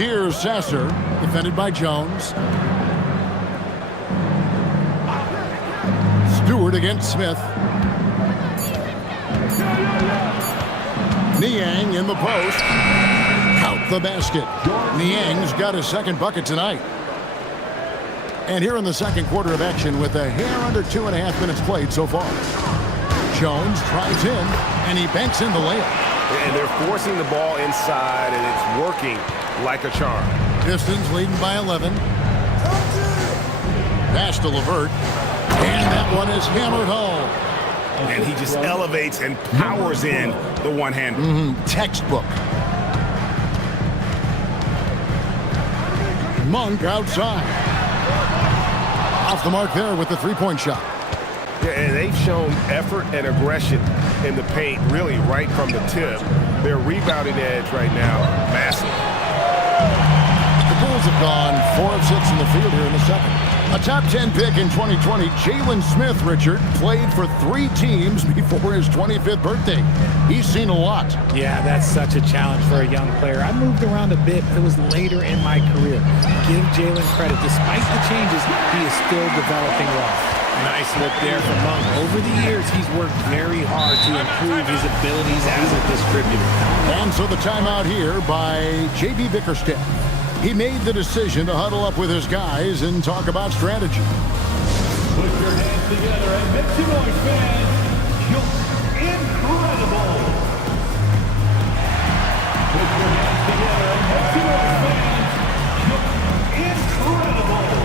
Here's Sasser, defended by Jones. Stewart against Smith. Niang in the post. Count the basket. Niang's got his second bucket tonight. And here in the second quarter of action with a hair under 2.5 minutes played so far. Jones drives in, and he banks in the layup. And they're forcing the ball inside, and it's working like a charm. Pistons leading by 11. Pass to LeVert. And that one is hammered home. And he just elevates and powers in the one-hander. Textbook. Monk outside. Off the mark there with the three-point shot. Yeah, and they've shown effort and aggression in the paint, really right from the tip. Their rebounding edge right now, massive. The Bulls have gone 4 of 6 in the field here in the second. A top 10 pick in 2020, Jalen Smith, Richard, played for 3 teams before his 25th birthday. He's seen a lot. Yeah, that's such a challenge for a young player. I moved around a bit. It was later in my career. Give Jalen credit. Despite the changes, he is still developing well. Nice look there from Monk. Over the years, he's worked very hard to improve his abilities as a distributor. And so the timeout here by J.B. Bickerstaff. He made the decision to huddle up with his guys and talk about strategy. Put your hands together and make some noise, fans. You're incredible. Put your hands together and make some noise, fans. You're incredible.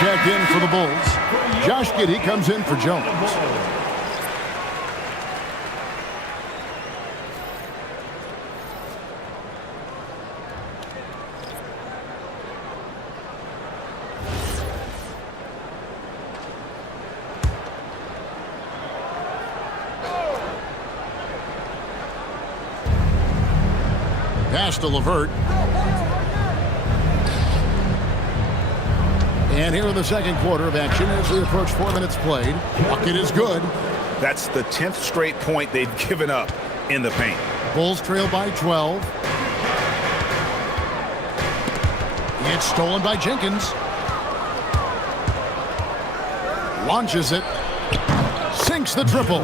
Checked in for the Bulls. Josh Giddey comes in for Jones. Pass to LeVert. And here in the second quarter of action as we approach 4 minutes played. Bucket is good. That's the 10th straight point they've given up in the paint. Bulls trail by 12. It's stolen by Jenkins. Launches it. Sinks the triple.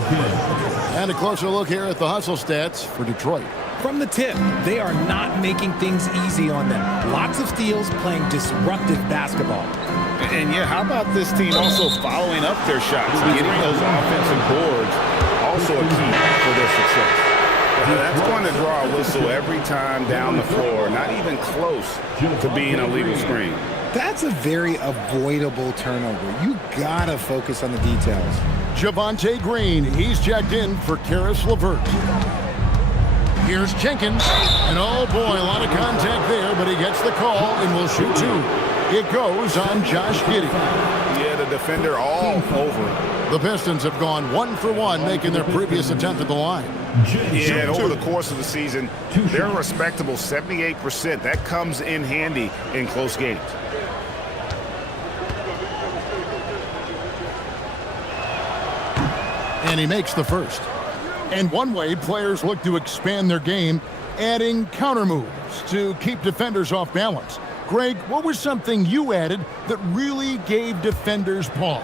And a closer look here at the hustle stats for Detroit. From the tip, they are not making things easy on them. Lots of steals, playing disruptive basketball. And yeah, how about this team also following up their shots, getting those offensive boards, also a key for their success. That's going to draw a whistle every time down the floor, not even close to being a legal screen. That's a very avoidable turnover. You gotta focus on the details. Javonte Green, he's checked in for Karis LeVert. Here's Jenkins, and oh boy, a lot of contact there, but he gets the call and will shoot 2. It goes on Josh Giddey. Yeah, the defender all over. The Pistons have gone 1 for 1, making their previous attempt at the line. Yeah, and over the course of the season, they're a respectable 78%. That comes in handy in close games. And he makes the first. And one way players look to expand their game, adding counter moves to keep defenders off balance. Greg, what was something you added that really gave defenders pause?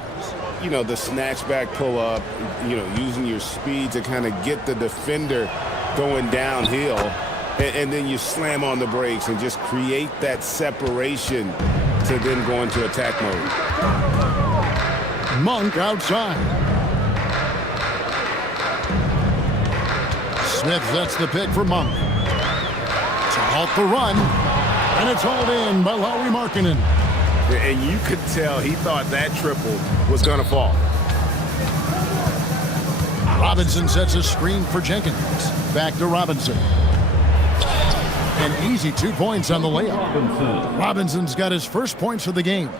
You know, the snatch back pull up, you know, using your speed to kind of get the defender going downhill. And then you slam on the brakes and just create that separation to then go into attack mode. Monk outside. Smith sets the pick for Monk. To halt the run. And it's hauled in by Lauri Markkanen. And you could tell he thought that triple was going to fall. Robinson sets a screen for Jenkins. Back to Robinson. An easy 2 points on the layup. Robinson's got his first points of the game.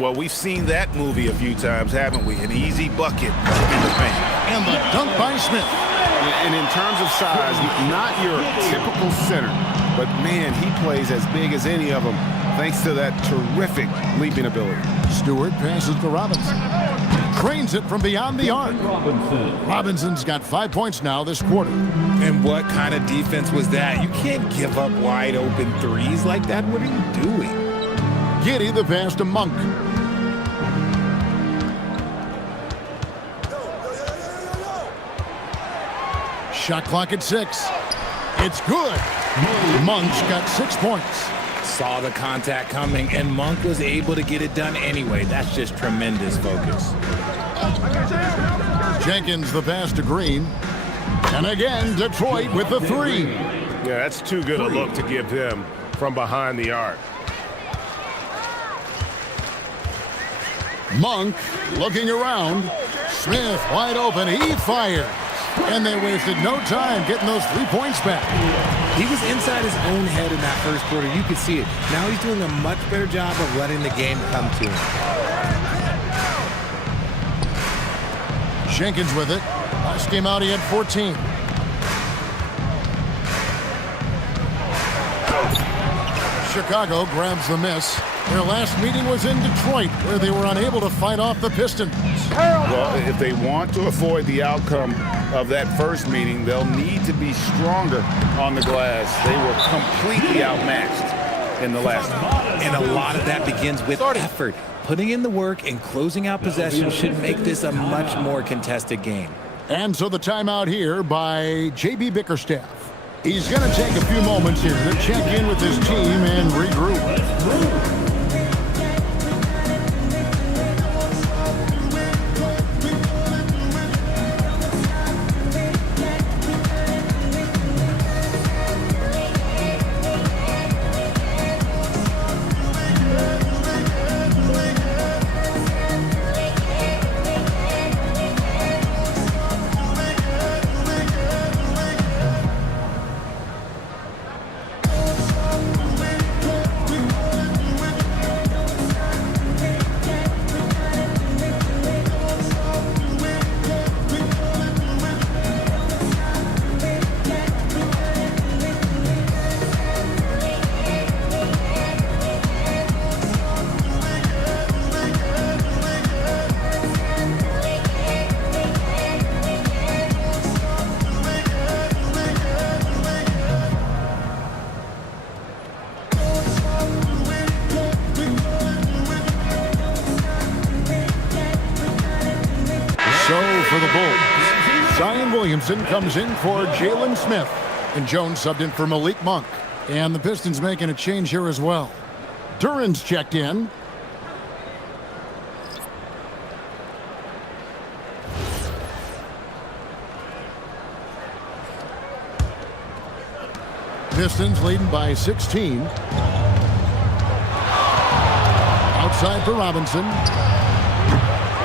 Well, we've seen that movie a few times, haven't we? An easy bucket in the paint. And the dunk by Smith. And in terms of size, not your typical center, but man, he plays as big as any of them thanks to that terrific leaping ability. Stewart passes to Robinson. Cranes it from beyond the arc. Robinson's got 5 points now this quarter. And what kind of defense was that? You can't give up wide open threes like that. What are you doing? Giddey the pass to Monk. Shot clock at 6. It's good. Monk's got 6 points. Saw the contact coming, and Monk was able to get it done anyway. That's just tremendous focus. Jenkins the pass to Green. And again, Detroit with the 3. Yeah, that's too good a look to give him from behind the arc. Monk looking around. Smith wide open. He fires. And they wasted no time getting those 3 points back. He was inside his own head in that first quarter. You could see it. Now he's doing a much better job of letting the game come to him. Jenkins with it. Last game out, he had 14. Chicago grabs the miss. Their last meeting was in Detroit, where they were unable to fight off the Pistons. Well, if they want to avoid the outcome of that first meeting, they'll need to be stronger on the glass. They were completely outmatched in the last one. And a lot of that begins with effort. Putting in the work and closing out possessions should make this a much more contested game. And so the timeout here by J.B. Bickerstaff. He's going to take a few moments here to check in with his team and regroup. For the Bulls, Zion Williamson comes in for Jalen Smith. And Jones subbed in for Malik Monk. And the Pistons making a change here as well. Duran's checked in. Pistons leading by 16. Outside for Robinson.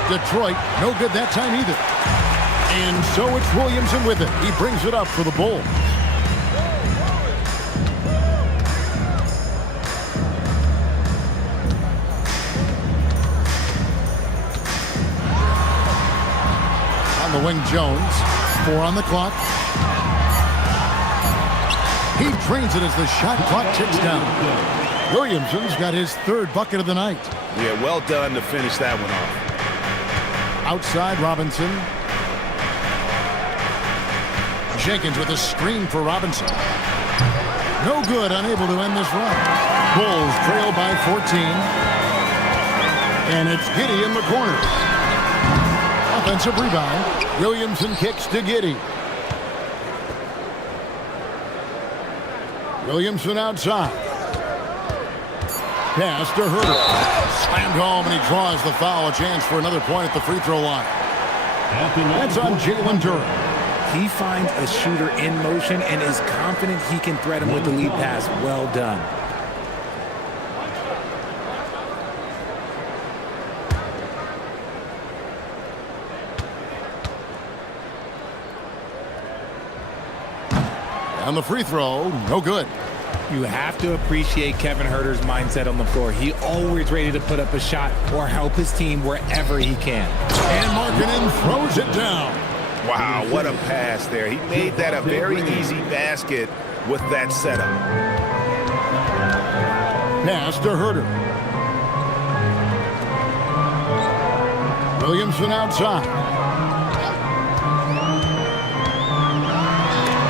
Detroit, no good that time either. And so it's Williamson with it. He brings it up for the Bulls. On the wing, Jones. 4 on the clock. He drains it as the shot clock ticks down. Williamson's got his 3rd bucket of the night. Yeah, well done to finish that one off. Outside, Robinson. Jenkins with a screen for Robinson. No good, unable to end this run. Bulls trail by 14. And it's Giddey in the corner. Offensive rebound. Williamson kicks to Giddey. Williamson outside. Pass to Herter. Slammed home, and he draws the foul. A chance for another point at the free throw line. That's on Jalen Durham. He finds a shooter in motion and is confident he can threat him with the lead pass. Well done. On the free throw, no good. You have to appreciate Kevin Herter's mindset on the floor. He always ready to put up a shot or help his team wherever he can. And Markkanen throws it down. Wow, what a pass there. He made that a very easy basket with that setup. Pass to Herter. Williamson outside.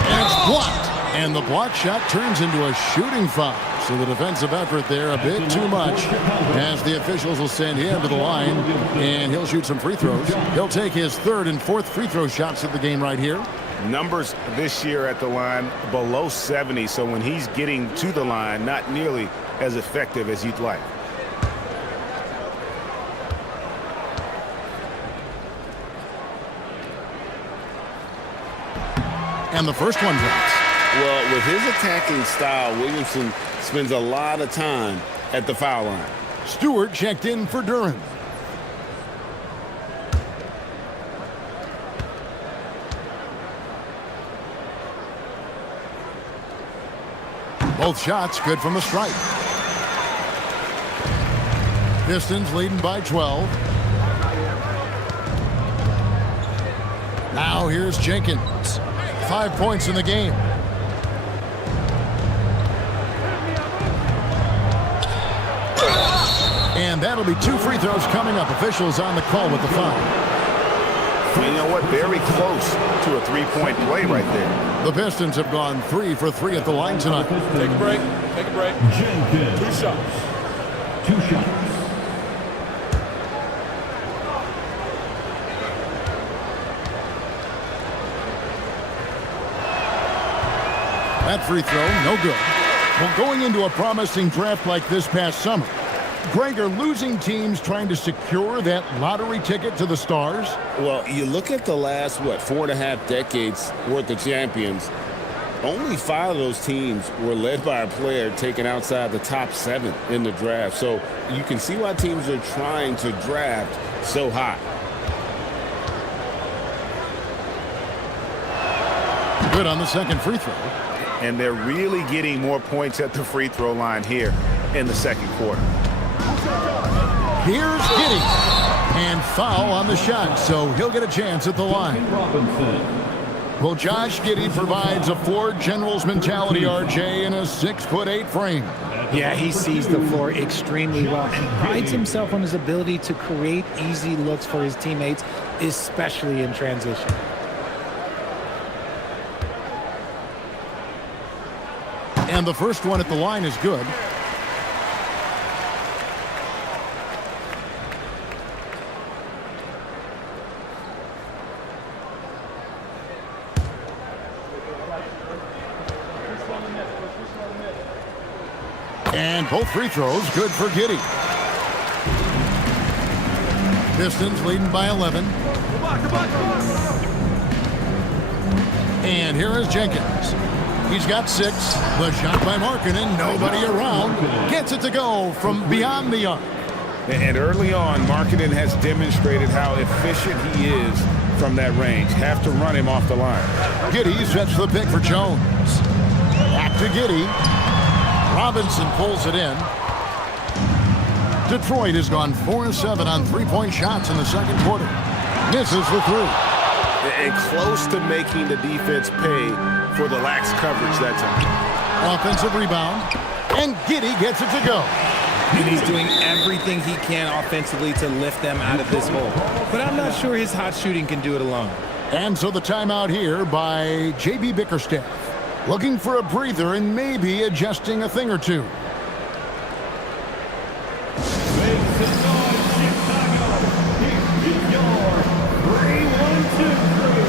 And it's blocked. And the block shot turns into a shooting foul. So the defensive effort there a bit too much, as the officials will send him to the line, and he'll shoot some free throws. He'll take his third and fourth free throw shots of the game right here. Numbers this year at the line below 70, so when he's getting to the line, not nearly as effective as you'd like. And the first one drops. Well, with his attacking style, Williamson spends a lot of time at the foul line. Stewart checked in for Durham. Both shots good from the stripe. Pistons leading by 12. Now here's Jenkins. 5 points in the game. And that'll be 2 free throws coming up. Officials on the call with the foul. You know what? Very close to a three-point play right there. The Pistons have gone 3 for 3 at the line tonight. Take a break. Take a break. Jenkins. 2 shots. 2 shots. That free throw, no good. Well, going into a promising draft like this past summer, Greg, are losing teams trying to secure that lottery ticket to the stars? Well, you look at the last, 4.5 decades worth of champions, only 5 of those teams were led by a player taken outside the top 7 in the draft. So you can see why teams are trying to draft so high. Good on the second free throw. And they're really getting more points at the free throw line here in the second quarter. Here's Giddey. And foul on the shot, so he'll get a chance at the line. Well, Josh Giddey provides a floor general's mentality, RJ, in a 6'8" frame. Yeah, he sees the floor extremely well and prides himself on his ability to create easy looks for his teammates, especially in transition. And the first one at the line is good. And both free throws good for Giddey. Pistons leading by 11. And here is Jenkins. He's got 6. The shot by Markkanen, nobody around. Gets it to go from beyond the arc. And early on, Markkanen has demonstrated how efficient he is from that range. Have to run him off the line. Giddey sets the pick for Jones. Back to Giddey. Robinson pulls it in. Detroit has gone 4-7 on three-point shots in the second quarter. Misses the 3. And close to making the defense pay for the lax coverage that time. Offensive rebound. And Giddey gets it to go. And he's doing everything he can offensively to lift them out of this hole. But I'm not sure his hot shooting can do it alone. And so the timeout here by J.B. Bickerstaff. Looking for a breather and maybe adjusting a thing or two. Make some noise, Chicago. Here is your 3-1-2 crew.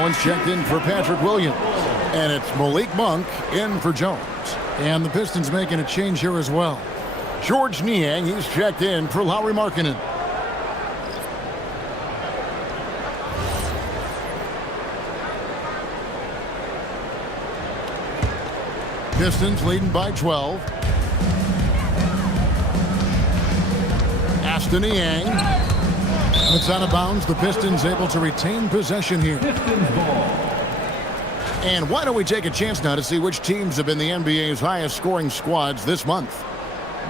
Collins checked in for Patrick Williams. And it's Malik Monk in for Jones. And the Pistons making a change here as well. George Niang, he's checked in for Lauri Markkanen. Pistons leading by 12. Aston Niang. It's out of bounds. The Pistons able to retain possession here. And why don't we take a chance now to see which teams have been the NBA's highest scoring squads this month.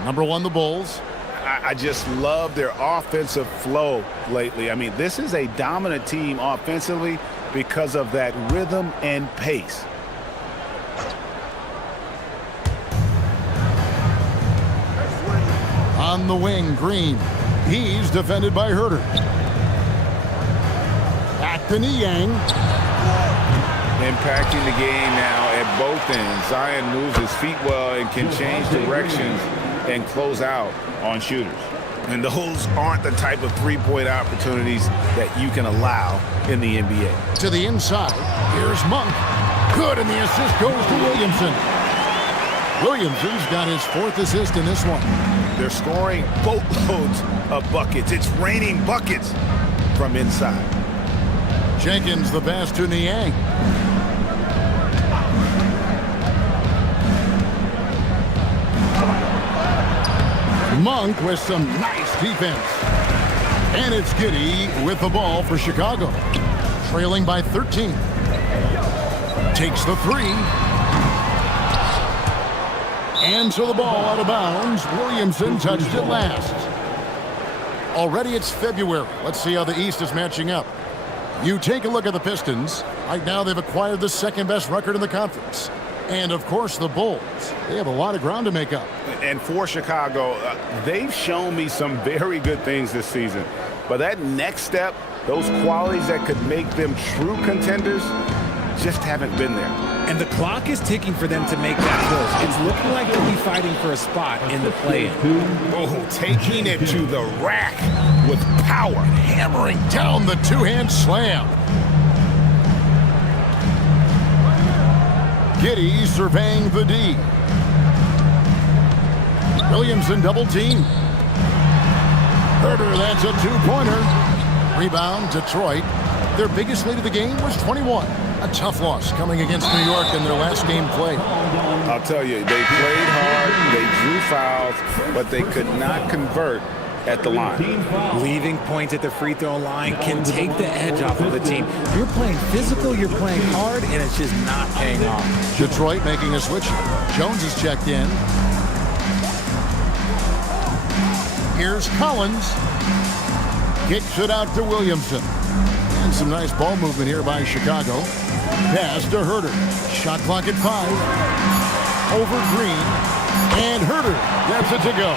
Number 1, the Bulls. I just love their offensive flow lately. I mean, this is a dominant team offensively because of that rhythm and pace. On the wing, Green. He's defended by Herter. Back to Niang. Impacting the game now at both ends. Zion moves his feet well and can change directions and close out on shooters. And those aren't the type of three-point opportunities that you can allow in the NBA. To the inside. Here's Monk. Good, and the assist goes to Williamson. Williamson's got his 4th assist in this one. They're scoring boatloads of buckets. It's raining buckets from inside. Jenkins the pass to Niang. Monk with some nice defense. And it's Giddey with the ball for Chicago. Trailing by 13. Takes the 3. And so the ball out of bounds. Williamson touched it last. Already it's February. Let's see how the East is matching up. You take a look at the Pistons. Right now they've acquired the 2nd best record in the conference. And of course the Bulls. They have a lot of ground to make up. And for Chicago, they've shown me some very good things this season. But that next step, those qualities that could make them true contenders, just haven't been there. And the clock is ticking for them to make that push. It's looking like they'll be fighting for a spot in the play-in. Oh, taking it to the rack with power. Hammering down the 2-hand slam. Giddey surveying the D. Williamson double team. Herter, that's a 2-pointer. Rebound, Detroit. Their biggest lead of the game was 21. A tough loss coming against New York in their last game played. I'll tell you, they played hard, they drew fouls, but they could not convert at the line. Leaving points at the free throw line can take the edge off of the team. You're playing physical, you're playing hard, and it's just not paying off. Detroit making a switch. Jones is checked in. Here's Collins. Kicks it out to Williamson. And some nice ball movement here by Chicago. Pass to Herter. Shot clock at 5. Over Green. And Herter gets it to go.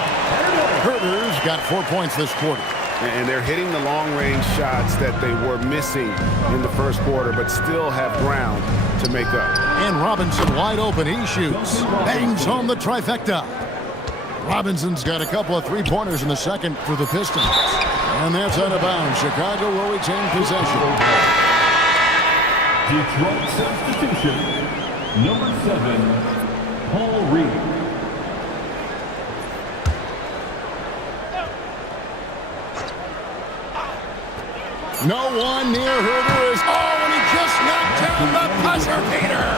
Herter's got 4 points this quarter. And they're hitting the long-range shots that they were missing in the first quarter, but still have ground to make up. And Robinson wide open. He shoots. Bangs home the trifecta. Robinson's got a couple of 3-pointers in the second for the Pistons. And that's out of bounds. Chicago will retain possession. Detroit substitution, number 7, Paul Reed. No one near Herter is. Oh, and he just knocked down the buzzer beater.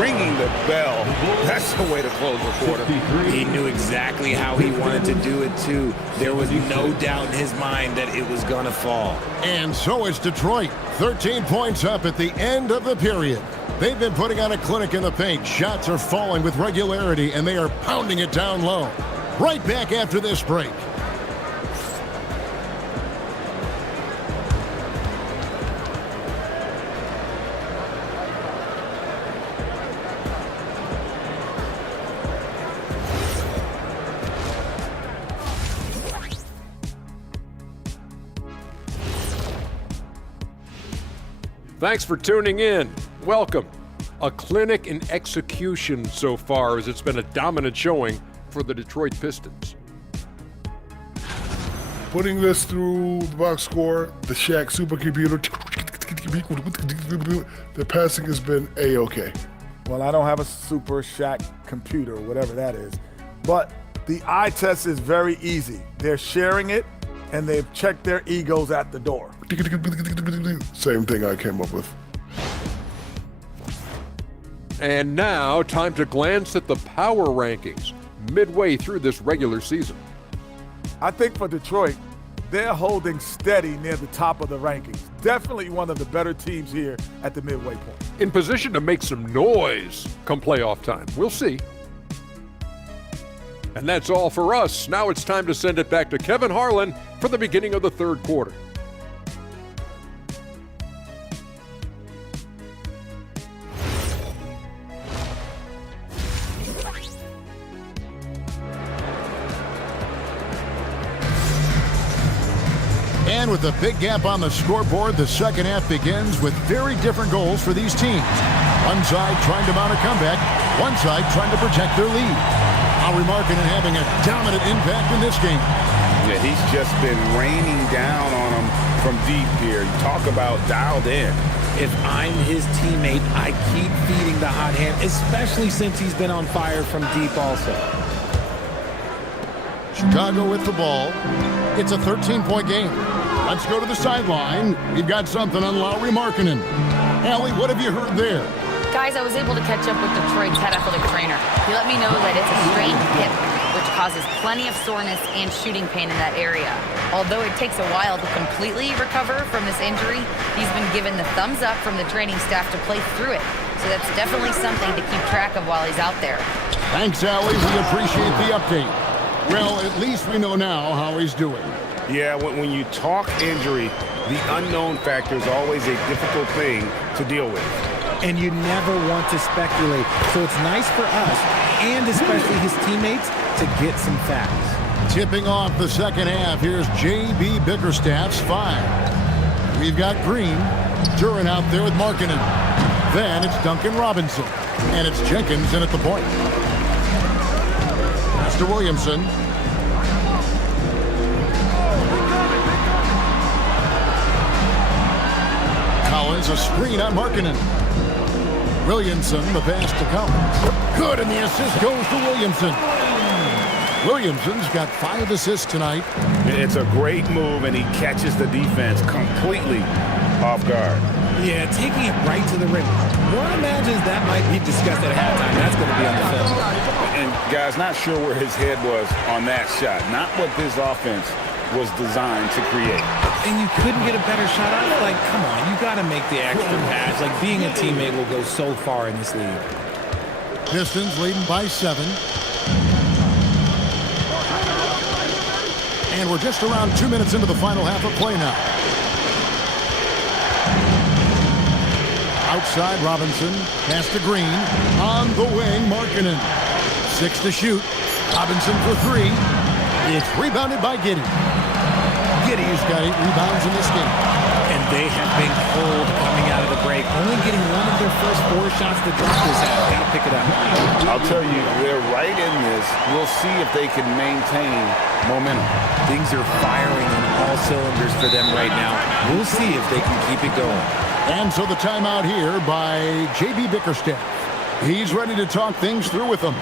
Ringing the bell. That's the way to close the quarter. He knew exactly how he wanted to do it, too. There was no doubt in his mind that it was going to fall. And so is Detroit. 13 points up at the end of the period. They've been putting on a clinic in the paint. Shots are falling with regularity, and they are pounding it down low. Right back after this break. Thanks for tuning in. Welcome. A clinic in execution so far, as it's been a dominant showing for the Detroit Pistons. Putting this through the box score, the Shaq supercomputer, their passing has been A-okay. Well, I don't have a super Shaq computer, whatever that is, but the eye test is very easy. They're sharing it, and they've checked their egos at the door. Same thing I came up with. And now, time to glance at the power rankings midway through this regular season. I think for Detroit, they're holding steady near the top of the rankings. Definitely one of the better teams here at the midway point. In position to make some noise come playoff time. We'll see. And that's all for us. Now it's time to send it back to Kevin Harlan for the beginning of the third quarter. And with a big gap on the scoreboard, the second half begins with very different goals for these teams. One side trying to mount a comeback, one side trying to protect their lead. Lauri Markkanen having a dominant impact in this game. Yeah, he's just been raining down on them from deep here. You talk about dialed in. If I'm his teammate, I keep feeding the hot hand, especially since he's been on fire from deep also. Chicago with the ball. It's a 13-point game. Let's go to the sideline. We've got something on Lauri Markkanen. Allie, what have you heard there? Guys, I was able to catch up with Detroit's head athletic trainer. He let me know that it's a strained hip, which causes plenty of soreness and shooting pain in that area. Although it takes a while to completely recover from this injury, he's been given the thumbs up from the training staff to play through it. So that's definitely something to keep track of while he's out there. Thanks, Allie. We appreciate the update. Well, at least we know now how he's doing. Yeah, when you talk injury, the unknown factor is always a difficult thing to deal with. And you never want to speculate. So it's nice for us, and especially his teammates, to get some facts. Tipping off the second half, here's J.B. Bickerstaff's 5. We've got Green, Duran out there with Markkanen. Then it's Duncan Robinson, and it's Jenkins in at the point. Pass to Williamson. Collins, a screen on Markkanen. Williamson, the pass to Collins. Good, and the assist goes to Williamson. Williamson's got 5 assists tonight. It's a great move, and he catches the defense completely off guard. Yeah, taking it right to the rim. One imagines that might be discussed at halftime. That's going to be on the film. And guys, not sure where his head was on that shot. Not what this offense was designed to create. And you couldn't get a better shot out of it? Like, come on, you got to make the extra pass. Like, being a teammate will go so far in this league. Pistons leading by 7. And we're just around 2 minutes into the final half of play now. Outside Robinson, pass to Green. On the wing, Markkanen. 6 to shoot. Robinson for 3. It's rebounded by Giddey. Giddey's got 8 rebounds in this game. And they have been cold coming out of the break. Only getting one of their first 4 shots to drop this half. Got to pick it up. I'll tell you, they're right in this. We'll see if they can maintain momentum. Things are firing on all cylinders for them right now. We'll see if they can keep it going. And so the timeout here by J.B. Bickerstaff. He's ready to talk things through with them.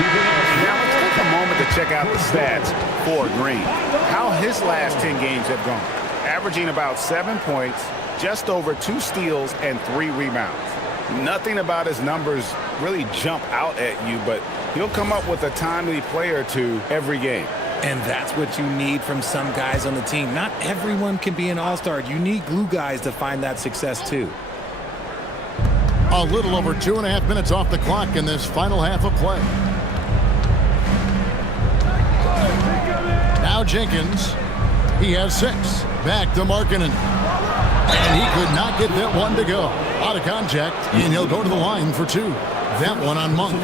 Now let's take a moment to check out the stats for Green. How his last 10 games have gone. Averaging about 7 points, just over 2 steals, and 3 rebounds. Nothing about his numbers really jump out at you, but he'll come up with a timely play or two every game. And that's what you need from some guys on the team. Not everyone can be an all-star. You need glue guys to find that success too. A little over 2.5 minutes off the clock in this final half of play. Now Jenkins. He has 6. Back to Markkanen. And he could not get that one to go. Out of contact, and he'll go to the line for 2. That one on Monk.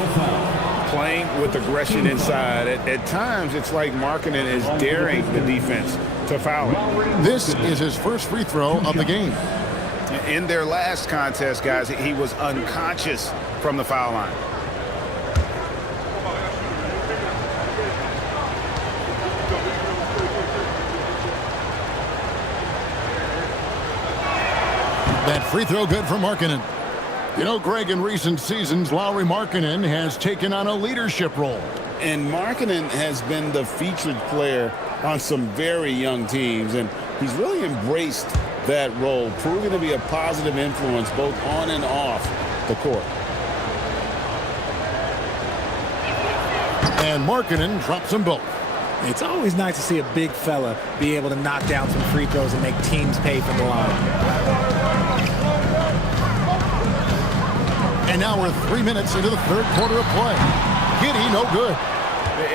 Playing with aggression inside. At times, it's like Markkanen is daring the defense to foul him. This is his first free throw of the game. In their last contest, guys, he was unconscious from the foul line. That free throw good for Markkanen. You know, Greg, in recent seasons, Lauri Markkanen has taken on a leadership role. And Markkanen has been the featured player on some very young teams, and he's really embraced that role, proving to be a positive influence both on and off the court. And Markkanen drops them both. It's always nice to see a big fella be able to knock down some free throws and make teams pay from the line. And now we're 3 minutes into the third quarter of play. Giddey, no good.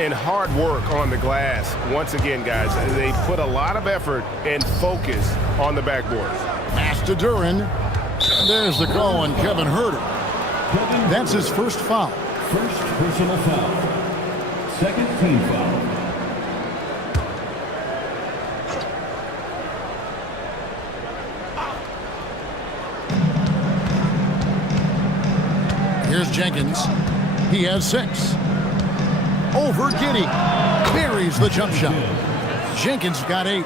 And hard work on the glass. Once again, guys, they put a lot of effort and focus on the backboard. Pass to Duren. And there's the call on Kevin Huerter. That's his first foul. First personal foul. Second team foul. Here's Jenkins. He has 6. Over Giddey. Buries the jump shot. Jenkins got 8.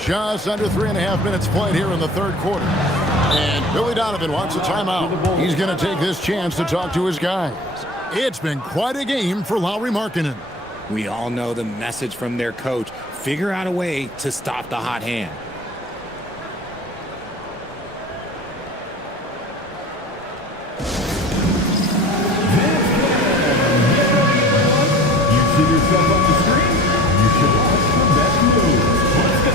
Just under 3.5 minutes played here in the third quarter. And Billy Donovan wants a timeout. He's going to take this chance to talk to his guys. It's been quite a game for Lauri Markkanen. We all know the message from their coach. Figure out a way to stop the hot hand. You see yourself on the screen? You should watch the best moves. Let's go.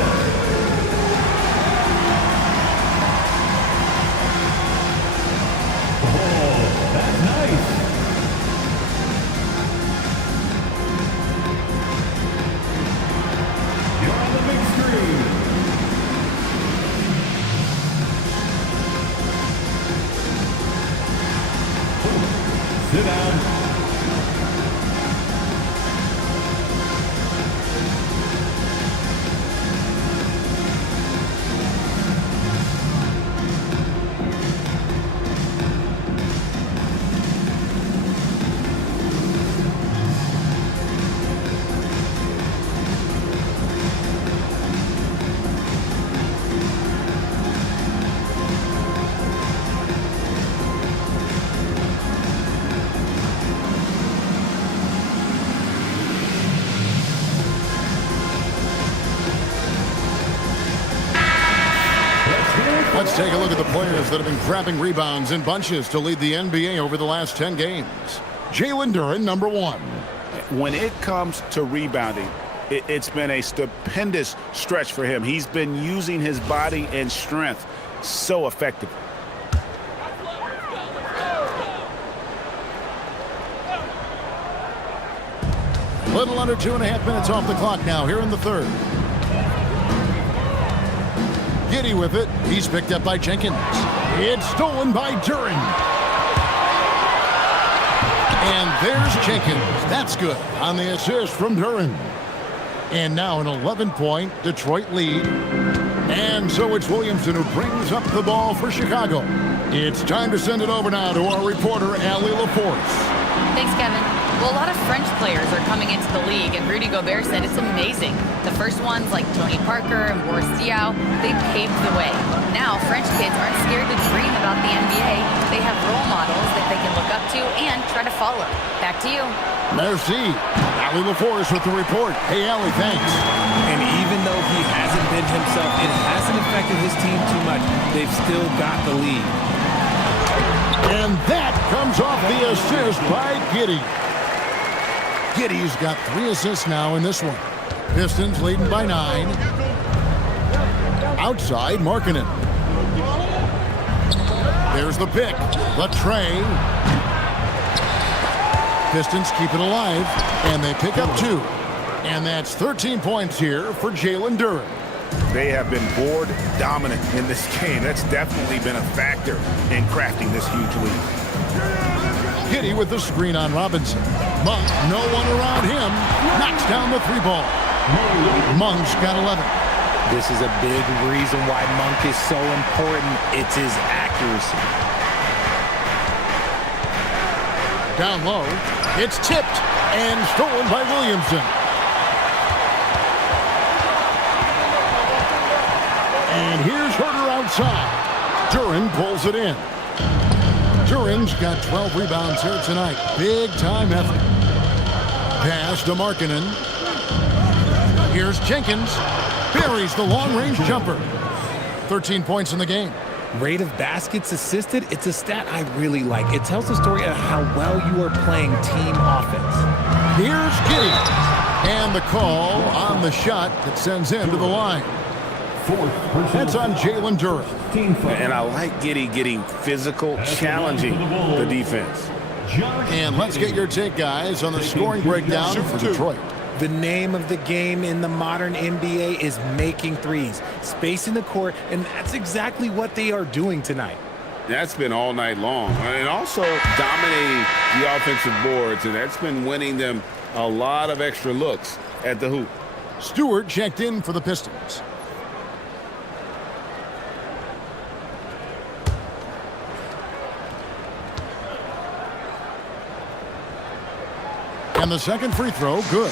Oh, that's nice. You're on the big screen. Sit down. Let's take a look at the players that have been grabbing rebounds in bunches to lead the NBA over the last 10 games. Jalen Duren, number 1. When it comes to rebounding, it's been a stupendous stretch for him. He's been using his body and strength so effectively. A little under 2.5 minutes off the clock now here in the third. Giddey with it. He's picked up by Jenkins. It's stolen by Duren. And there's Jenkins. That's good on the assist from Duren. And now an 11-point Detroit lead. And so it's Williamson who brings up the ball for Chicago. It's time to send it over now to our reporter, Allie LaForce. Thanks, Kevin. Well, a lot of French players are coming into the league, and Rudy Gobert said it's amazing. The first ones, like Tony Parker and Boris Diaw, they paved the way. Now, French kids aren't scared to dream about the NBA. They have role models that they can look up to and try to follow. Back to you. Merci. Allie LaForce with the report. Hey, Allie, thanks. And even though he hasn't been himself, it hasn't affected his team too much. They've still got the lead. And that comes off the assist by Giddey. Giddey's got 3 assists now in this one. Pistons leading by 9. Outside, Markkanen. There's the pick. The tray. Pistons keep it alive, and they pick up 2. And that's 13 points here for Jalen Duren. They have been board dominant in this game. That's definitely been a factor in crafting this huge lead. Giddey with the screen on Robinson. Monk, no one around him, knocks down the 3-ball. Monk's got 11. This is a big reason why Monk is so important. It's his accuracy. Down low, it's tipped and stolen by Williamson. And here's Herter outside. Duren pulls it in. Duren's got 12 rebounds here tonight. Big time effort. Pass to Markkanen. Here's Jenkins. Buries the long-range jumper. 13 points in the game. Rate of baskets assisted, it's a stat I really like. It tells the story of how well you are playing team offense. Here's Giddey. And the call on the shot that sends him to the line. That's on Jalen Duren. And I like Giddey getting physical, challenging the defense. And let's get your take, guys, on the scoring breakdown for Detroit. The name of the game in the modern NBA is making threes, spacing the court, and that's exactly what they are doing tonight. That's been all night long. And also dominating the offensive boards, and that's been winning them a lot of extra looks at the hoop. Stewart checked in for the Pistons. And the second free throw, good.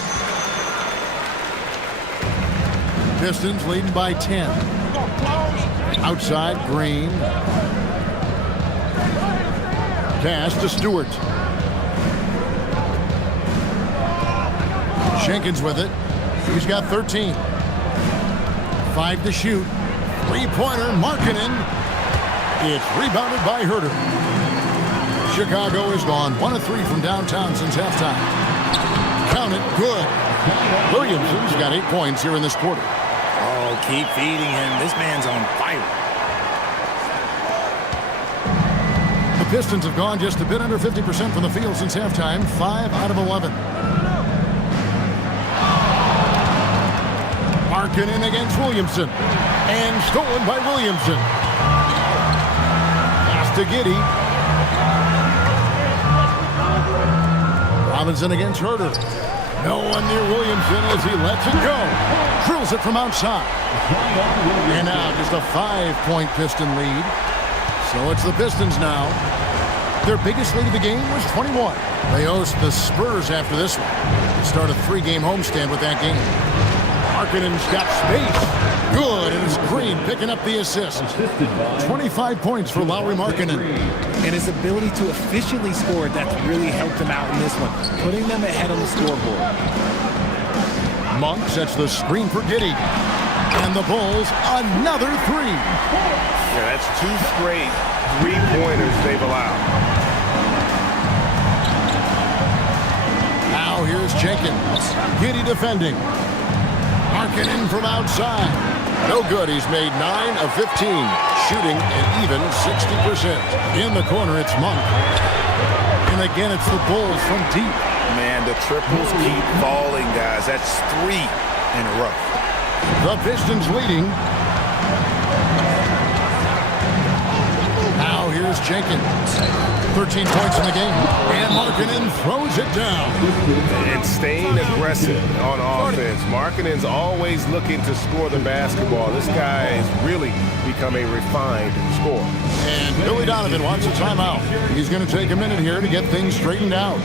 Pistons leading by 10. Outside, Green. Pass to Stewart. Jenkins with it. He's got 13. 5 to shoot. Three-pointer, Markkanen. It's rebounded by Herter. Chicago is gone 1 of 3 from downtown since halftime. Count it, good. Williamson's got 8 points here in this quarter. Oh, keep feeding him. This man's on fire. The Pistons have gone just a bit under 50% from the field since halftime, 5 out of 11. Markkanen against Williamson. And stolen by Williamson. Pass to Giddey. Robinson against Herter. No one near Williamson as he lets it go. Drills it from outside. And now just a 5-point Piston lead. So it's the Pistons now. Their biggest lead of the game was 21. They host the Spurs after this one. They start a 3-game homestand with that game. Markkanen's got space. Good, and it's Green picking up the assist. 25 points for Lauri Markkanen. And his ability to efficiently score, that's really helped him out in this one, putting them ahead on the scoreboard. Monk sets the screen for Giddey. And the Bulls, another 3. Yeah, that's 2 straight 3-pointers they've allowed. Now here's Jenkins. Giddey defending. Markkanen from outside. No good. He's made 9 of 15, shooting an even 60%. In the corner, it's Monk. And again, it's the Bulls from deep. Man, the triples keep falling, guys. That's 3 in a row. The Pistons leading. Now here's Jenkins. 13 points in the game. And Markkanen throws it down. And staying aggressive on offense. Markkanen's always looking to score the basketball. This guy has really become a refined scorer. And Billy Donovan wants a timeout. He's going to take a minute here to get things straightened out.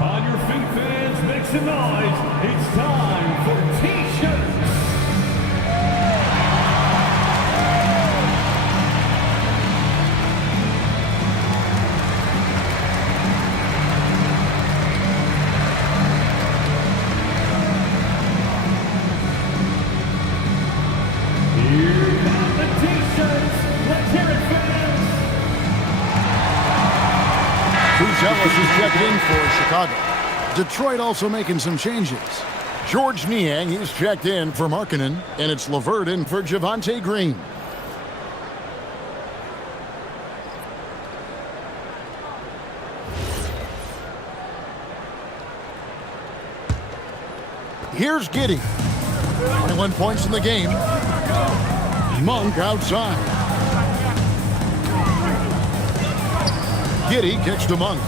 On your feet, fans, make some noise. It's time for T-shirts. Here come the T-shirts. Let's hear it, fans. Ellis is checked in for Chicago. Detroit also making some changes. George Niang, he's checked in for Markkanen, and it's LeVert in for Javonte Green. Here's Giddey. 21 points in the game. Monk outside. Giddey kicks to Monk.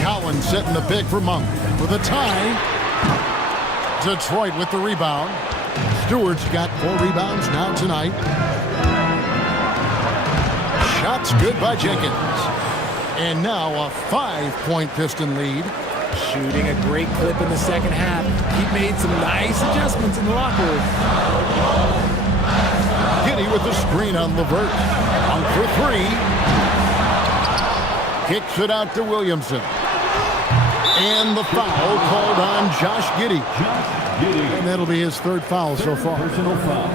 Collins setting the pick for Monk with a tie. Detroit with the rebound. Stewart's got 4 rebounds now tonight. Shots good by Jenkins. And now a 5-point Piston lead. Shooting a great clip in the second half. He made some nice adjustments in the locker room. Giddey with the screen on LeVert. Monk for 3. Kicks it out to Williamson. And the foul called on Josh Giddey. And that'll be his 3rd foul so far. Personal foul.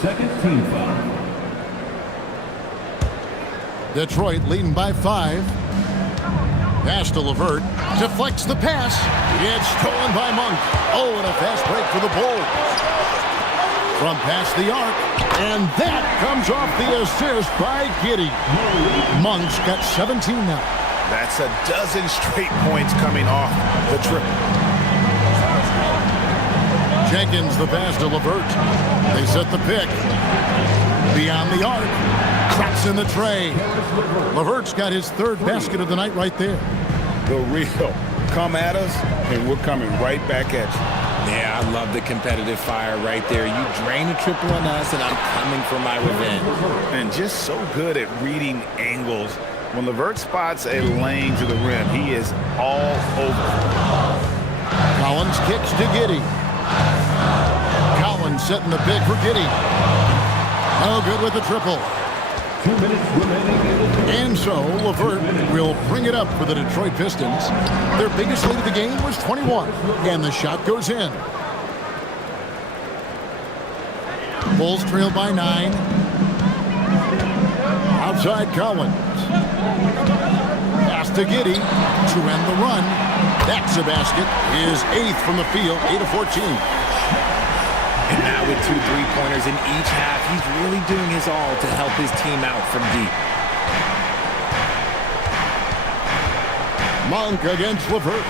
2nd team foul. Detroit leading by 5. Pass to LeVert. Deflects the pass. It's stolen by Monk. Oh, and a fast break for the Bulls. From past the arc. And that comes off the assist by Giddey. Monk's got 17 now. That's a dozen straight points coming off the triple. Jenkins the pass to LeVert. They set the pick. Beyond the arc. Cracks in the tray. LeVert's got his 3rd basket of the night right there. The real. Come at us, and we're coming right back at you. Yeah, I love the competitive fire right there. You drain a triple on us, and I'm coming for my revenge. And just so good at reading angles. When LeVert spots a lane to the rim, he is all over. Collins kicks to Giddey. Collins setting the pick for Giddey. No good with the triple. 2 minutes remaining in the And so LeVert will bring it up for the Detroit Pistons. Their biggest lead of the game was 21, and the shot goes in. Bulls trail by 9. Outside Collins. Pass to Giddey to end the run. That's a basket. His 8th from the field, 8 of 14. And now with 2 3-pointers in each half, he's really doing his all to help his team out from deep. Monk against LeVert.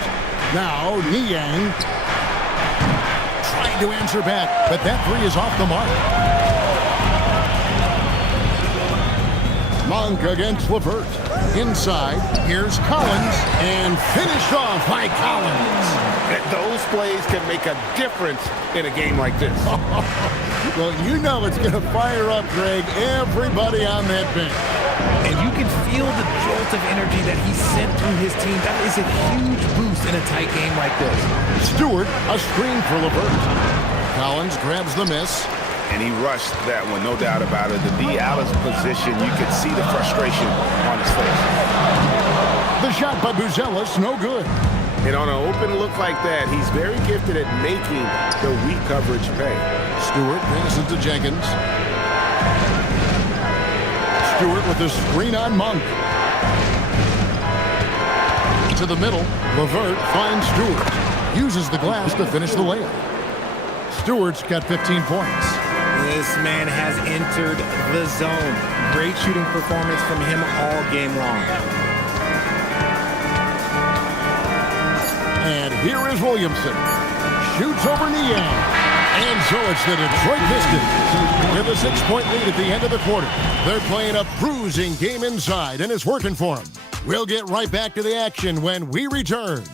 Now Niang trying to answer back, but that 3 is off the mark. Monk against LeVert. Inside, here's Collins, and finished off by Collins. Those plays can make a difference in a game like this. Well, you know it's going to fire up, Greg, everybody on that bench. And you can feel the jolt of energy that he sent through his team. That is a huge boost in a tight game like this. Stewart, a screen for LeVert. Collins grabs the miss. And he rushed that one, no doubt about it. To be out of position, you could see the frustration on his face. The shot by Buzelis, no good. And on an open look like that, he's very gifted at making the weak coverage pay. Stewart passes to Jenkins. Stewart with the screen on Monk. To the middle, LeVert finds Stewart. Uses the glass to finish the layup. Stewart's got 15 points. This man has entered the zone. Great shooting performance from him all game long. And here is Williamson. Shoots over Niang. And so it's the Detroit Pistons with a 6-point lead at the end of the quarter. They're playing a bruising game inside, and it's working for them. We'll get right back to the action when we return.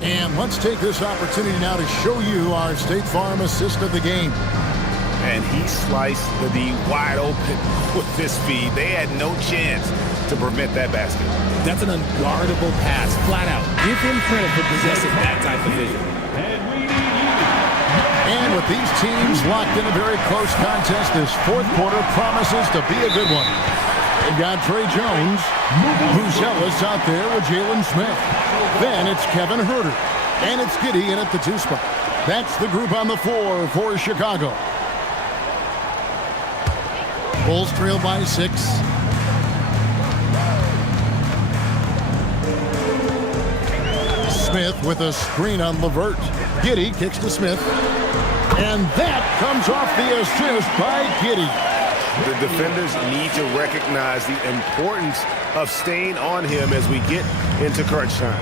And let's take this opportunity now to show you our State Farm assist of the game. And he sliced the wide open with this feed. They had no chance to prevent that basket. That's an unguardable pass, flat out. Give him credit for possessing that type of vision. And with these teams locked in a very close contest, this fourth quarter promises to be a good one. They've got Trey Jones, Buzelis out there with Jalen Smith. Then it's Kevin Huerter, and it's Giddey in at the 2 spot. That's the group on the floor for Chicago. Bulls trail by 6. Smith with a screen on LeVert. Giddey kicks to Smith. And that comes off the assist by Giddey. The defenders need to recognize the importance of staying on him as we get into crunch time.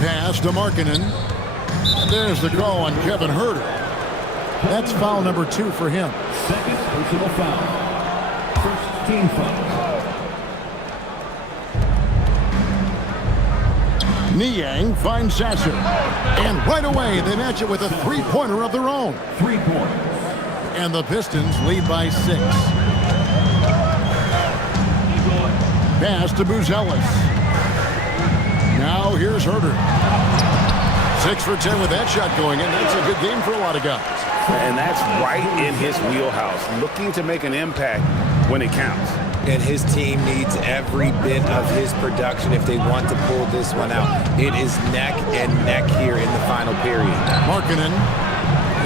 Pass to Markkanen. There's the call on Kevin Huerter. That's foul number 2 for him. Second personal foul. First team foul. Niang finds Sasser. And right away, they match it with a three-pointer of their own. 3 points. And the Pistons lead by 6. Pass to Buzelis. Now here's Huerter. 6 for 10 with that shot going in. That's a good game for a lot of guys. And that's right in his wheelhouse, looking to make an impact when it counts. And his team needs every bit of his production if they want to pull this one out. It is neck and neck here in the final period. Markkanen.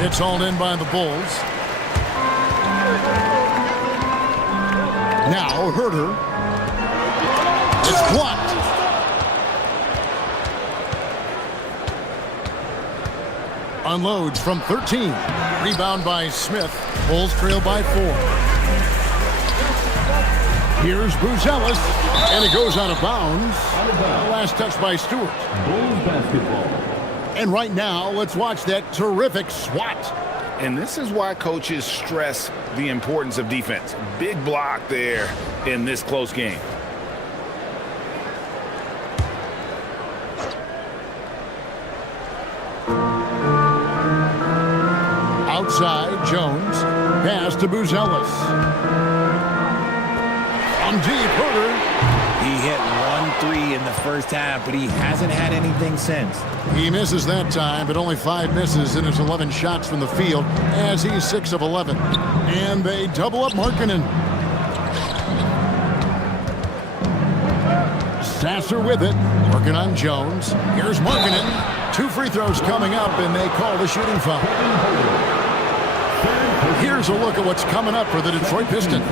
It's hauled in by the Bulls. Now Huerter. It's blocked. Unloads from 13. Rebound by Smith. Bulls trail by 4. Here's Buzelis, and it goes out of bounds. Last touch by Stewart. Bulls basketball. And right now, let's watch that terrific swat. And this is why coaches stress the importance of defense. Big block there in this close game. Outside, Jones. Pass to Buzelis. From deep, Huerter. He hit 1 3 in the first half, but he hasn't had anything since. He misses that time, but only 5 misses in his 11 shots from the field as he's 6 of 11. And they double up Markkanen. Sasser with it. Working on Jones. Here's Markkanen. 2 free throws coming up, and they call the shooting foul. Here's a look at what's coming up for the Detroit Pistons.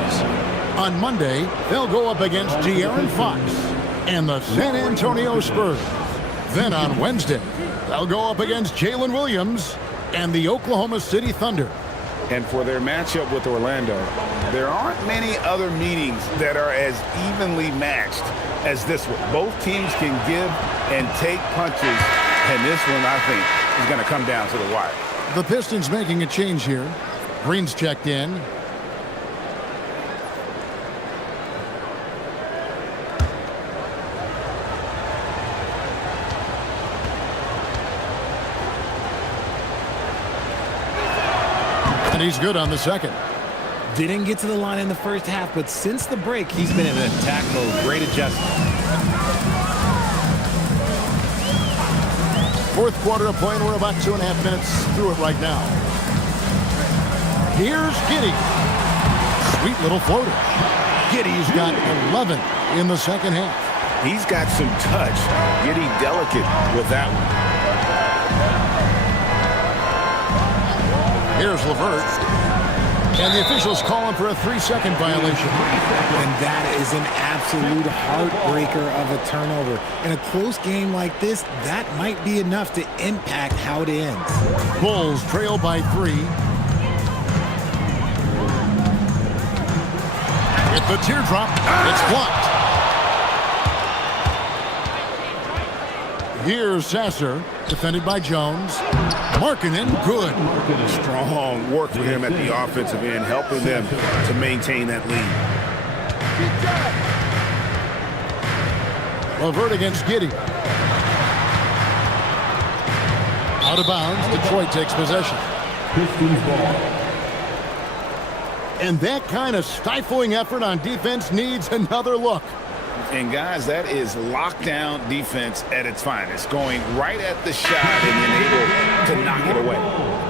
On Monday, they'll go up against De'Aaron Fox and the San Antonio Spurs. Then on Wednesday, they'll go up against Jalen Williams and the Oklahoma City Thunder. And for their matchup with Orlando, there aren't many other meetings that are as evenly matched as this one. Both teams can give and take punches, and this one, I think, is going to come down to the wire. The Pistons making a change here. Green's checked in. And he's good on the second. Didn't get to the line in the first half, but since the break, he's been in attack mode. Great adjustment. Fourth quarter of play, and we're about 2.5 minutes through it right now. Here's Giddey. Sweet little floater. Giddey's got 11 in the second half. He's got some touch. Giddey delicate with that one. Here's LeVert. And the officials calling for a 3-second violation. And that is an absolute heartbreaker of a turnover. In a close game like this, that might be enough to impact how it ends. Bulls trail by 3. With the teardrop, it's blocked. Here's Sasser, defended by Jones. Markkanen, good. Strong work for him at the offensive end, helping them to maintain that lead. LeVert against Giddey. Out of bounds, Detroit takes possession. Pistons ball. And that kind of stifling effort on defense needs another look. And guys, that is lockdown defense at its finest, going right at the shot and then able to knock it away.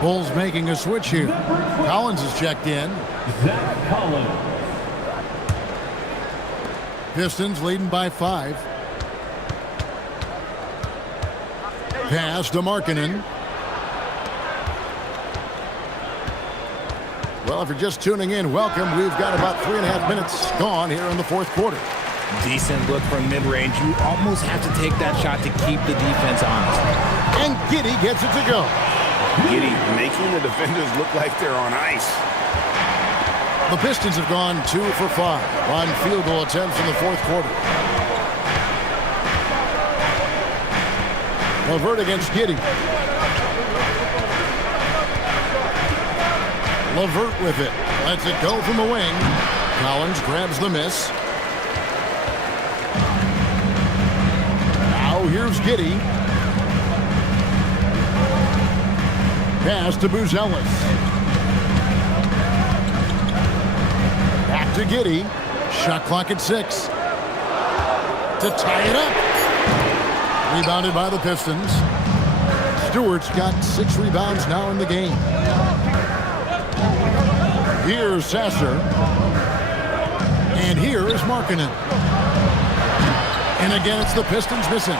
Bulls making a switch here. Collins is checked in. Zach Collins. Pistons leading by 5. Pass to Markkanen. Well, if you're just tuning in, welcome. We've got about 3.5 minutes gone here in the fourth quarter. Decent look from mid-range. You almost have to take that shot to keep the defense honest. And Giddey gets it to go. Giddey making the defenders look like they're on ice. The Pistons have gone 2 for 5 on field goal attempts in the fourth quarter. LeVert against Giddey. LeVert with it. Lets it go from the wing. Collins grabs the miss. Now here's Giddey. Pass to Buzelis. Back to Giddey. Shot clock at 6. To tie it up. Rebounded by the Pistons. Stewart's got 6 rebounds now in the game. Here's Sasser. And here is Markkanen. And again, it's the Pistons missing.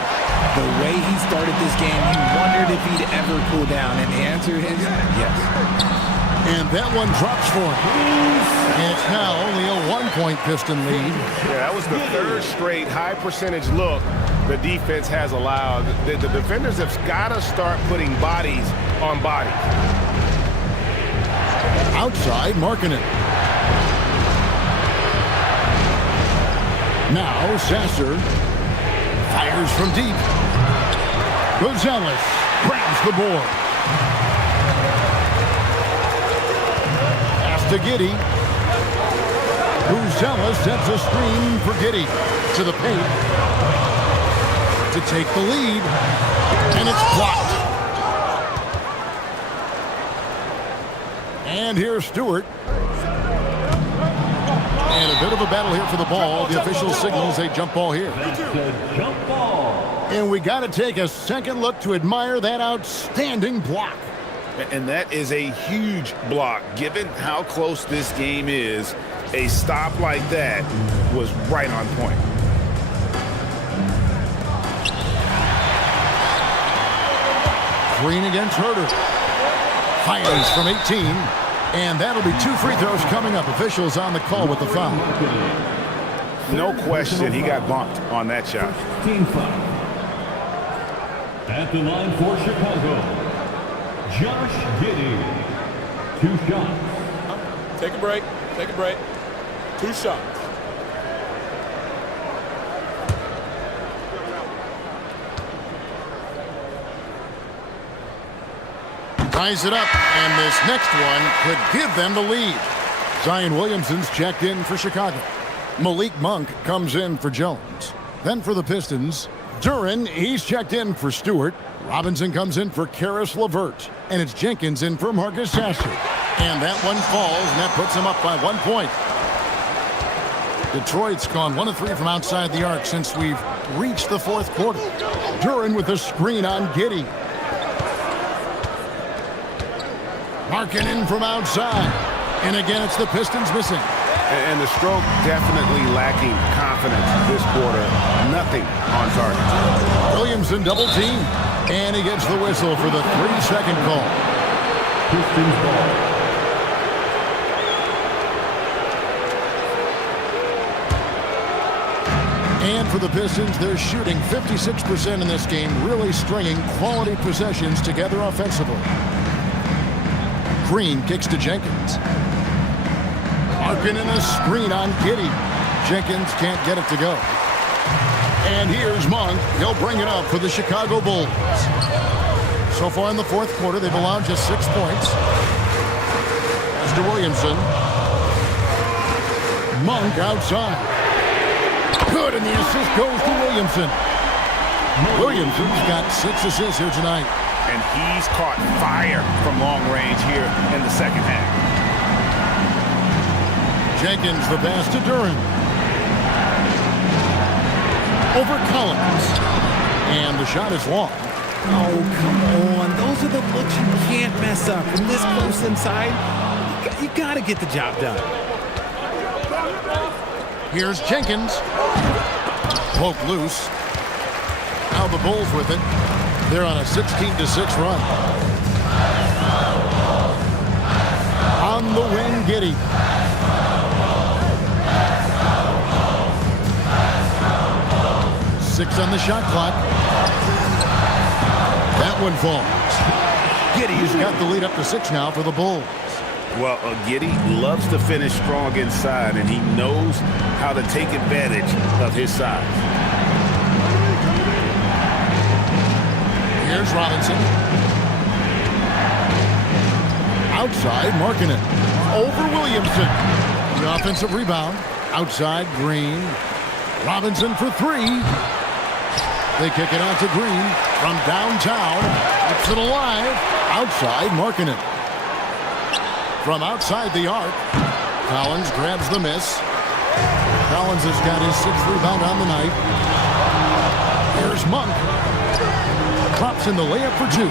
The way he started this game, you wondered if he'd ever cool down, and the answer is yes. And that one drops for him. And it's now only a 1-point Piston lead. Yeah, that was the third straight high percentage look the defense has allowed. The defenders have got to start putting bodies on bodies. Outside, Markkanen. Now Sasser fires from deep. Buzelis grabs the board. Pass to Giddey. Buzelis sets a screen for Giddey to the paint to take the lead, and it's blocked. And here's Stewart. And a bit of a battle here for the ball. The official signals a jump ball here. Jump ball. And we got to take a second look to admire that outstanding block. And that is a huge block. Given how close this game is, a stop like that was right on point. Green against Herter. Fires from 18. And that'll be 2 free throws coming up. Officials on the call with the foul. No question, he got bumped on that shot. Team foul. At the line for Chicago, Josh Giddey. 2 shots. Take a break. Take a break. 2 shots. Ties it up, and this next one could give them the lead. Zion Williamson's checked in for Chicago. Malik Monk comes in for Jones. Then for the Pistons, Duran, he's checked in for Stewart. Robinson comes in for Karis LeVert. And it's Jenkins in for Marcus Sasser. And that one falls, and that puts them up by 1 point. Detroit's gone 1 of 3 from outside the arc since we've reached the fourth quarter. Duran with a screen on Giddey. Markkanen from outside. And again, it's the Pistons missing. And the stroke definitely lacking confidence this quarter. Nothing on target. Williamson double team. And he gets the whistle for the 3-second call. Pistons ball. And for the Pistons, they're shooting 56% in this game, really stringing quality possessions together offensively. Green kicks to Jenkins. Markkanen a screen on Giddey. Jenkins can't get it to go. And here's Monk. He'll bring it up for the Chicago Bulls. So far in the fourth quarter, they've allowed just 6 points. As to Williamson. Monk outside. Good, and the assist goes to Williamson. Williamson's got 6 assists here tonight. And he's caught fire from long range here in the second half. Jenkins the pass to Duran. Over Collins. And the shot is long. Oh, come on. Those are the looks you can't mess up. From this close inside, you got to get the job done. Here's Jenkins. Poke loose. Now the Bulls with it. They're on a 16-6 run. On the wing, Giddey. Six on the shot clock. That one falls. Giddey's got the lead up to 6 now for the Bulls. Well, Giddey loves to finish strong inside, and he knows how to take advantage of his size. Here's Robinson. Outside, Markkanen. Over Williamson. The offensive rebound. Outside, Green. Robinson for 3. They kick it out to Green from downtown. Keeps it alive. Outside, Markkanen. From outside the arc, Collins grabs the miss. Collins has got his 6th rebound on the night. Here's Monk. Drops in the layup for 2.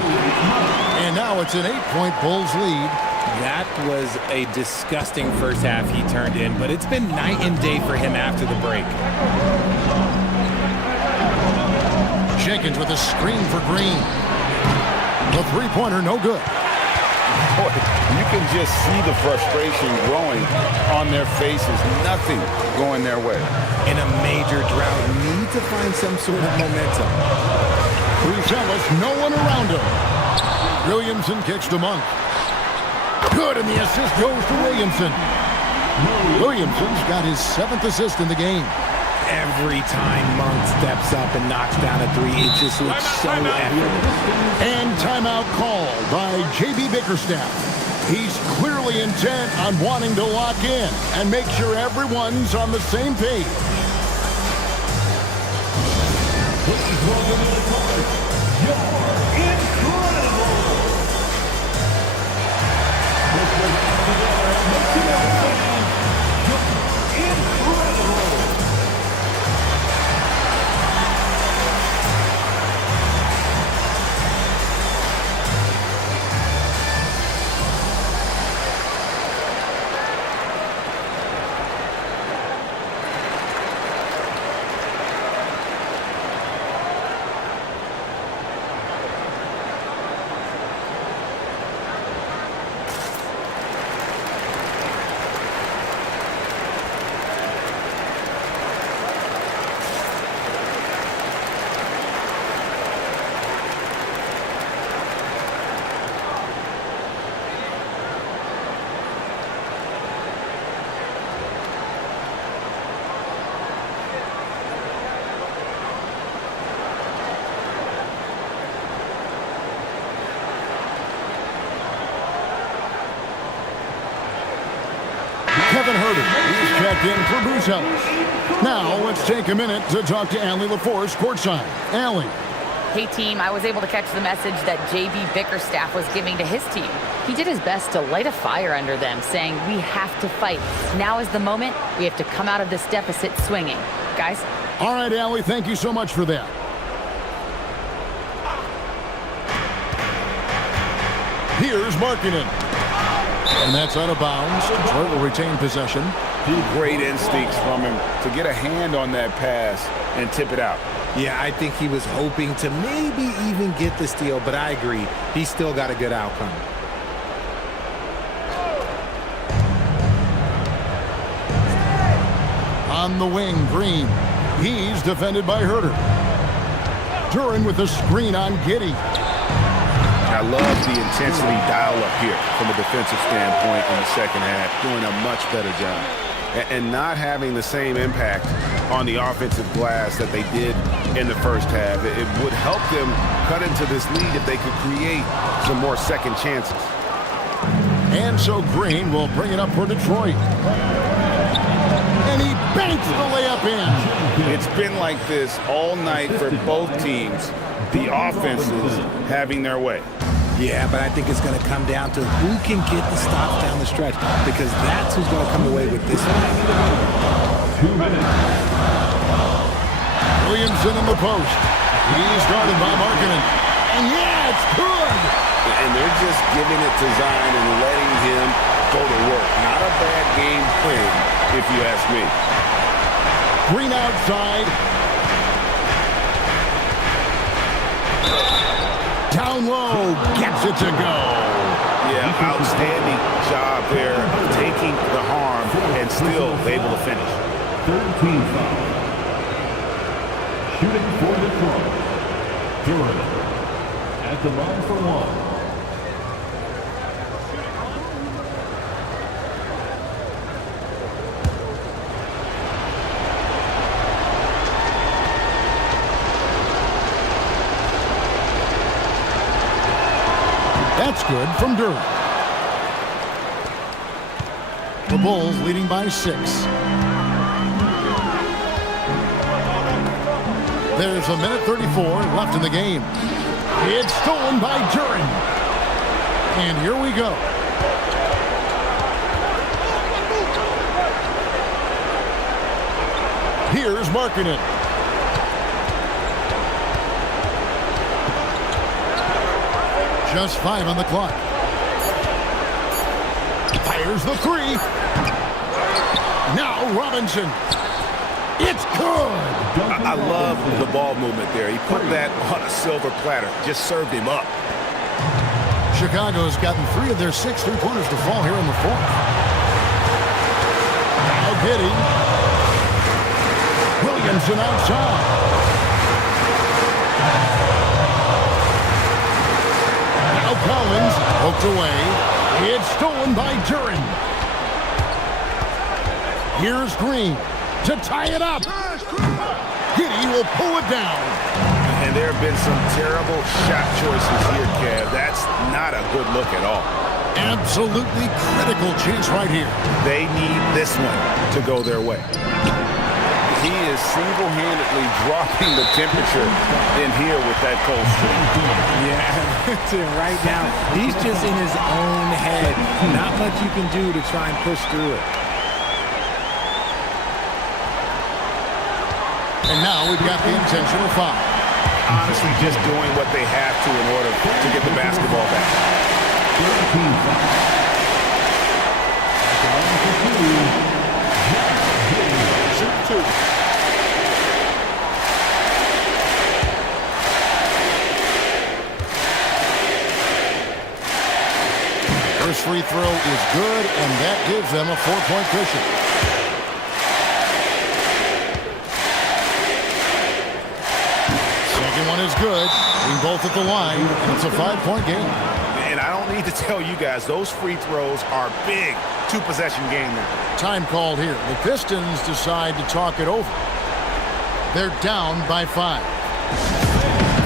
And now it's an 8-point Bulls lead. That was a disgusting first half he turned in, but it's been night and day for him after the break. Jenkins with a screen for Green. The 3-pointer no good. Boy, you can just see the frustration growing on their faces. Nothing going their way. In a major drought, need to find some sort of momentum. Ellis, no one around him. Williamson kicks to Monk. Good, and the assist goes to Williamson. Williamson's got his 7th assist in the game. Every time Monk steps up and knocks down a 3, it just looks so effortless. And timeout called by J.B. Bickerstaff. He's clearly intent on wanting to lock in and make sure everyone's on the same page. Please welcome to the court, your incredible. This was together at Mexico fans, your incredible. Kevin Herter, he's checked in for Bruce Ellis. Now let's take a minute to talk to Allie LaForce courtside. Allie. Hey team, I was able to catch the message that JB Bickerstaff was giving to his team. He did his best to light a fire under them, saying we have to fight. Now is the moment. We have to come out of this deficit swinging. Guys? All right, Allie, thank you so much for that. Here's Markkanen. And that's out of bounds. Detroit will retain possession. Great instincts from him to get a hand on that pass and tip it out. Yeah, I think he was hoping to maybe even get the steal, but I agree. He still got a good outcome. On the wing, Green. He's defended by Herter. Duran with a screen on Giddey. I love the intensity dial up here from a defensive standpoint in the second half, doing a much better job. And not having the same impact on the offensive glass that they did in the first half. It would help them cut into this lead if they could create some more second chances. And so Green will bring it up for Detroit. And he banks the layup in. It's been like this all night for both teams. The offenses having their way. Yeah, but I think it's going to come down to who can get the stops down the stretch, because that's who's going to come away with this one. 2 minutes. Williamson in the post. He's guarded by Markkanen. And yeah, it's good. And they're just giving it to Zion and letting him go to work. Not a bad game plan, if you ask me. Green outside. Down low, gets it to go. Yeah, outstanding job there of taking the harm and still able to finish. 13 foul. Shooting for Detroit. Duran at the line for one. That's good from Duran. The Bulls leading by 6. There's a minute 34 left in the game. It's stolen by Duran. And here we go. Here's Markkanen. Just 5 on the clock. Fires the 3. Now Robinson. It's good. I love the ball movement there. He put that on a silver platter. Just served him up. Chicago's gotten 3 of their 6 3-pointers to fall here in the fourth. Now Giddey. Williamson outside. Collins poked away. It's stolen by Duran. Here's Green to tie it up. Giddey will pull it down. And there have been some terrible shot choices here, Kev. That's not a good look at all. Absolutely critical chance right here. They need this one to go their way. He is single-handedly dropping the temperature in here with that cold streak. Yeah, right now, he's just in his own head. Not much you can do to try and push through it. And now we've got the intentional foul. Honestly, just doing what they have to in order to get the basketball back. 13 foul. Shoot 2. First free throw is good, and that gives them a 4-point cushion. Second one is good. Being both at the line, and it's a 5-point game. And I don't need to tell you guys, those free throws are big. 2-possession game now. Time called here. The Pistons decide to talk it over. They're down by 5.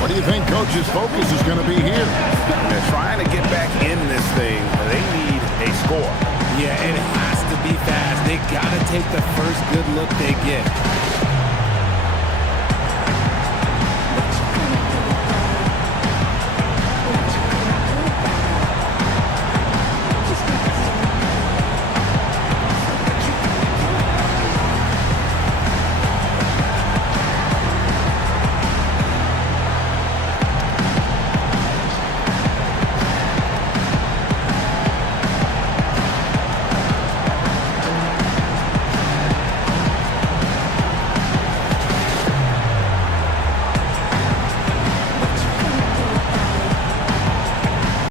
What do you think Coach's focus is going to be here? They're trying to get back in this thing. They need a score. Yeah, it has to be fast. They got to take the first good look they get.